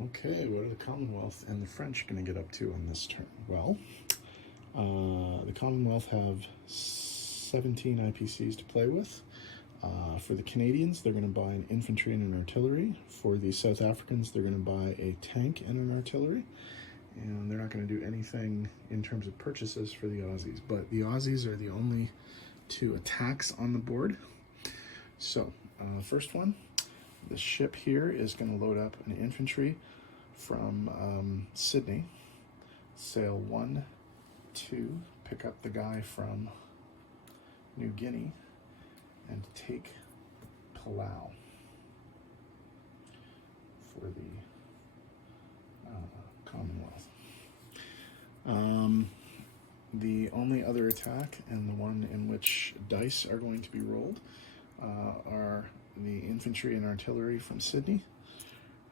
Okay, what are the Commonwealth and the French going to get up to on this turn? Well, the Commonwealth have 17 IPCs to play with. For the Canadians, they're going to buy an infantry and an artillery. For the South Africans, they're going to buy a tank and an artillery. And they're not going to do anything in terms of purchases for the Aussies. But the Aussies are the only two attacks on the board. So, first one, the ship here is going to load up an infantry from Sydney, sail 1, 2, pick up the guy from New Guinea, and take Palau for the Commonwealth. The only other attack, and the one in which dice are going to be rolled, are the infantry and artillery from Sydney.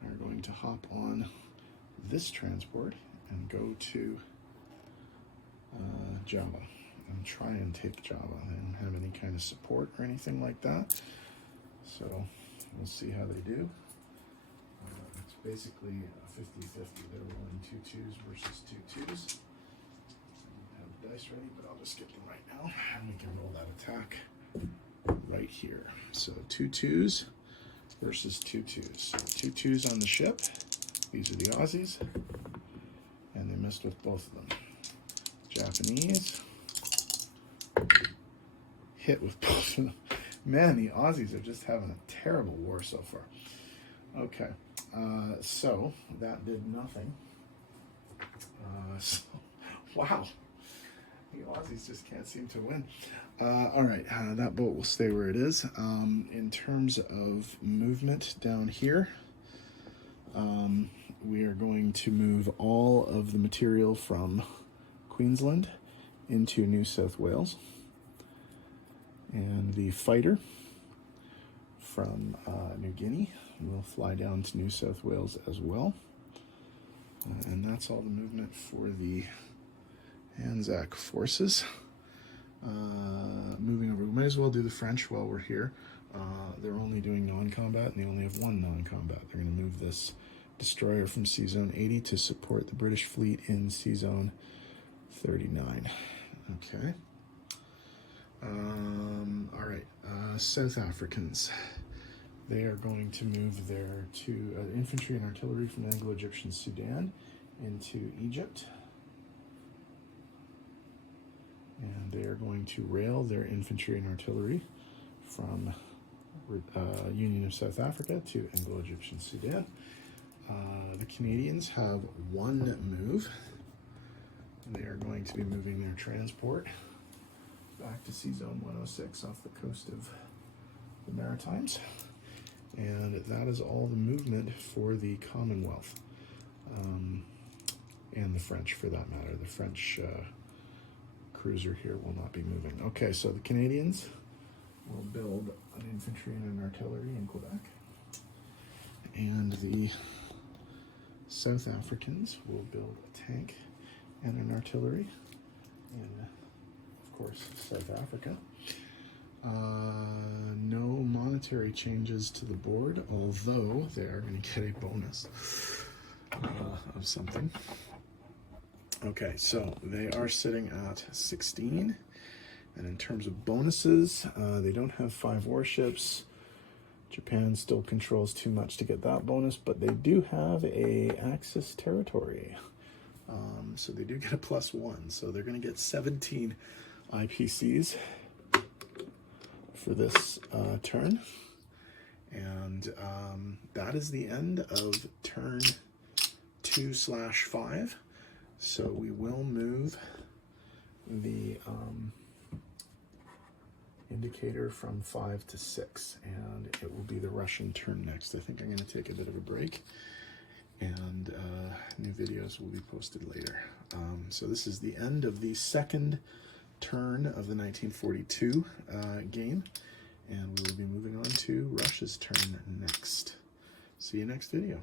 Are going to hop on this transport and go to Java and try and take Java. They don't have any kind of support or anything like that, so we'll see how they do. It's basically a 50-50. They're rolling 2 2s versus 2 2s. I have the dice ready, but I'll just get them right now, and we can roll that attack right here. So 2 2s versus 2 2s. So 2 2s on the ship. These are the Aussies, and they missed with both of them. Japanese hit with both of them. Man, the Aussies are just having a terrible war so far. Okay, so that did nothing. Wow. The Aussies just can't seem to win. All right, that boat will stay where it is. In terms of movement down here, we are going to move all of the material from Queensland into New South Wales. And the fighter from New Guinea will fly down to New South Wales as well. And that's all the movement for the Anzac forces. Moving over, we might as well do the French while we're here. They're only doing non-combat, and they only have one non-combat. They're going to move this destroyer from Sea Zone 80 to support the British fleet in Sea Zone 39. Okay. All right. South Africans. They are going to move their infantry and artillery from Anglo-Egyptian Sudan into Egypt. And they are going to rail their infantry and artillery from Union of South Africa to Anglo-Egyptian Sudan. The Canadians have one move. They are going to be moving their transport back to Sea Zone 106 off the coast of the Maritimes. And that is all the movement for the Commonwealth. And the French, for that matter. The French cruiser here will not be moving. Okay, so the Canadians will build an infantry and an artillery in Quebec. And the South Africans will build a tank and an artillery in, of course, South Africa. No monetary changes to the board, although they are going to get a bonus of something. Okay, so they are sitting at 16, and in terms of bonuses, they don't have 5 warships. Japan still controls too much to get that bonus, but they do have a Axis territory. So they do get a +1, so they're going to get 17 IPCs for this turn. And that is the end of turn 2/5. So we will move the indicator from 5 to 6, and it will be the Russian turn next. I think I'm going to take a bit of a break, and new videos will be posted later. So this is the end of the second turn of the 1942 game, and we will be moving on to Russia's turn next. See you next video.